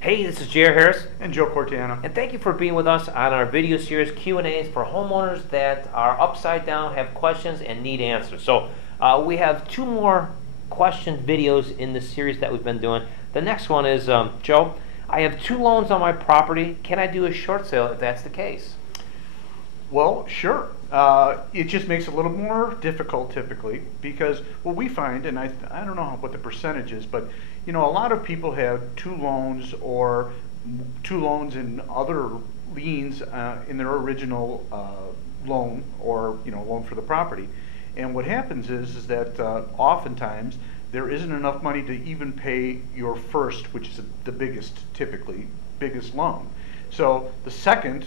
Hey, this is J.R. Harris. And Joe Cortiana. And thank you for being with us on our video series Q&As for homeowners that are upside down, have questions, and need answers. So we have two more question videos in the series that we've been doing. The next one is, Joe, I have two loans on my property. Can I do a short sale if that's the case? Well, sure. It just makes it a little more difficult typically because what we find, and I don't know what the percentage is, but you know, a lot of people have two loans or two loans and other liens in their original loan or loan for the property. And what happens is that oftentimes there isn't enough money to even pay your first, which is the biggest, typically biggest loan. So the second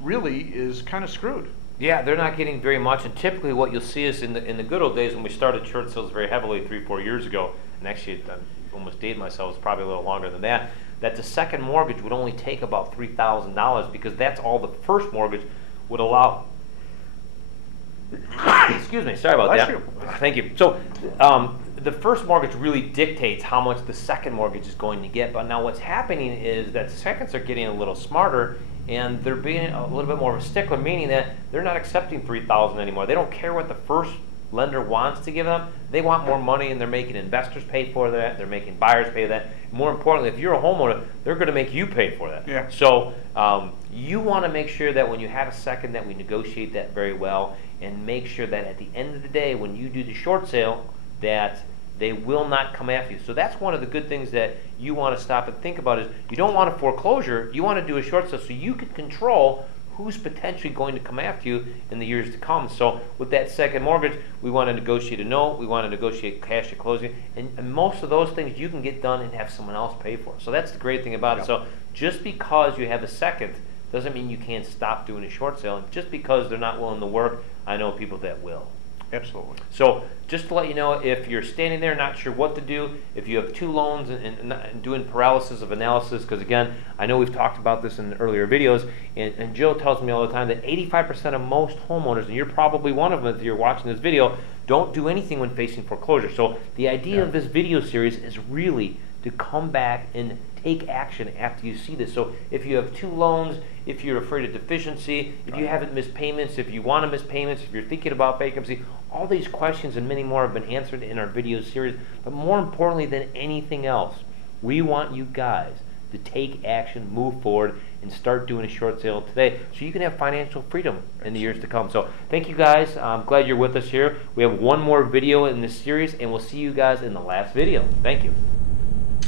really is kind of screwed. Yeah, they're not getting very much, and typically what you'll see is in the good old days when we started short sales very heavily 3-4 years ago, and actually I almost dated myself, it's probably a little longer than that the second mortgage would only take about $3,000 because that's all the first mortgage would allow. Excuse me, sorry about that. Thank you. So the first mortgage really dictates how much the second mortgage is going to get, but now what's happening is that seconds are getting a little smarter and they're being a little bit more of a stickler, meaning that they're not accepting $3,000 anymore. They don't care what the first lender wants to give them. They want more money, and they're making investors pay for that. They're making buyers pay that. More importantly, if you're a homeowner, they're going to make you pay for that. Yeah. So you want to make sure that when you have a second that we negotiate that very well and make sure that at the end of the day when you do the short sale that they will not come after you. So that's one of the good things that you want to stop and think about is you don't want a foreclosure, you want to do a short sale so you can control who's potentially going to come after you in the years to come. So with that second mortgage, we want to negotiate a note, we want to negotiate cash at closing, and most of those things you can get done and have someone else pay for. So that's the great thing about it. So just because you have a second doesn't mean you can't stop doing a short sale. And just because they're not willing to work, I know people that will. Absolutely. So just to let you know, if you're standing there not sure what to do, if you have two loans and doing paralysis of analysis, because again, I know we've talked about this in earlier videos, and Joe tells me all the time that 85% of most homeowners, and you're probably one of them if you're watching this video, don't do anything when facing foreclosure. So the idea of this video series is really to come back and take action after you see this. So if you have two loans, if you're afraid of deficiency, if you haven't missed payments, if you want to miss payments, if you're thinking about bankruptcy, all these questions and many more have been answered in our video series. But more importantly than anything else, we want you guys to take action, move forward, and start doing a short sale today so you can have financial freedom in the years to come. So thank you guys. I'm glad you're with us here. We have one more video in this series, and we'll see you guys in the last video. Thank you.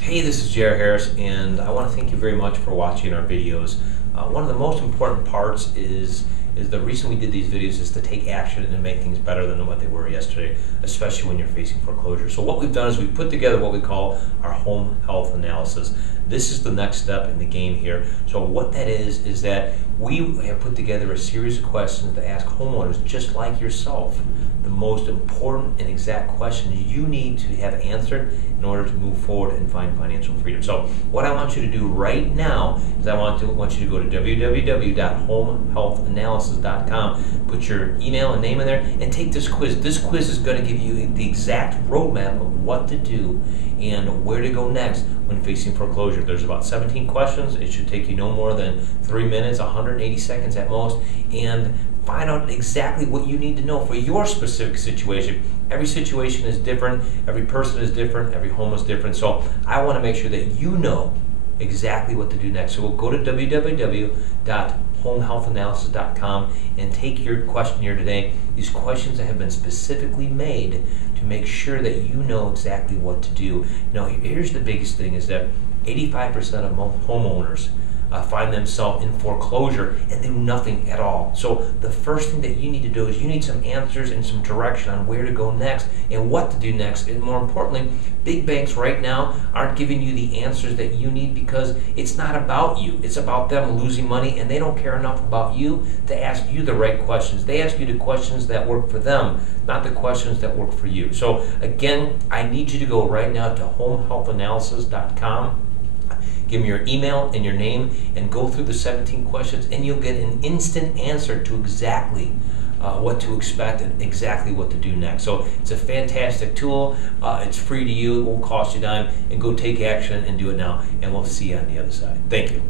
Hey, this is J.R. Harris, and I want to thank you very much for watching our videos. One of the most important parts is the reason we did these videos is to take action and to make things better than what they were yesterday, especially when you're facing foreclosure. So what we've done is we've put together what we call our home health analysis. This is the next step in the game here. So what that is that we have put together a series of questions to ask homeowners just like yourself the most important and exact questions you need to have answered in order to move forward and find financial freedom. So what I want you to do right now is I want you to go to www.homehealthanalysis.com, put your email and name in there, and take this quiz. This quiz is going to give you the exact roadmap of what to do and where to go next when facing foreclosure. There's about 17 questions. It should take you no more than 3 minutes, 180 seconds at most, and find out exactly what you need to know for your specific situation. Every situation is different, every person is different, every home is different, so I want to make sure that you know exactly what to do next. So we'll go to www.homehealthanalysis.com and take your questionnaire today. These questions that have been specifically made to make sure that you know exactly what to do. Now, here's the biggest thing is that 85% of most homeowners find themselves in foreclosure and do nothing at all. So the first thing that you need to do is you need some answers and some direction on where to go next and what to do next. And more importantly, big banks right now aren't giving you the answers that you need because it's not about you. It's about them losing money, and they don't care enough about you to ask you the right questions. They ask you the questions that work for them, not the questions that work for you. So again, I need you to go right now to homehealthanalysis.com. Give me your email and your name and go through the 17 questions, and you'll get an instant answer to exactly what to expect and exactly what to do next. So it's a fantastic tool. It's free to you. It won't cost you a dime. And go take action and do it now. And we'll see you on the other side. Thank you.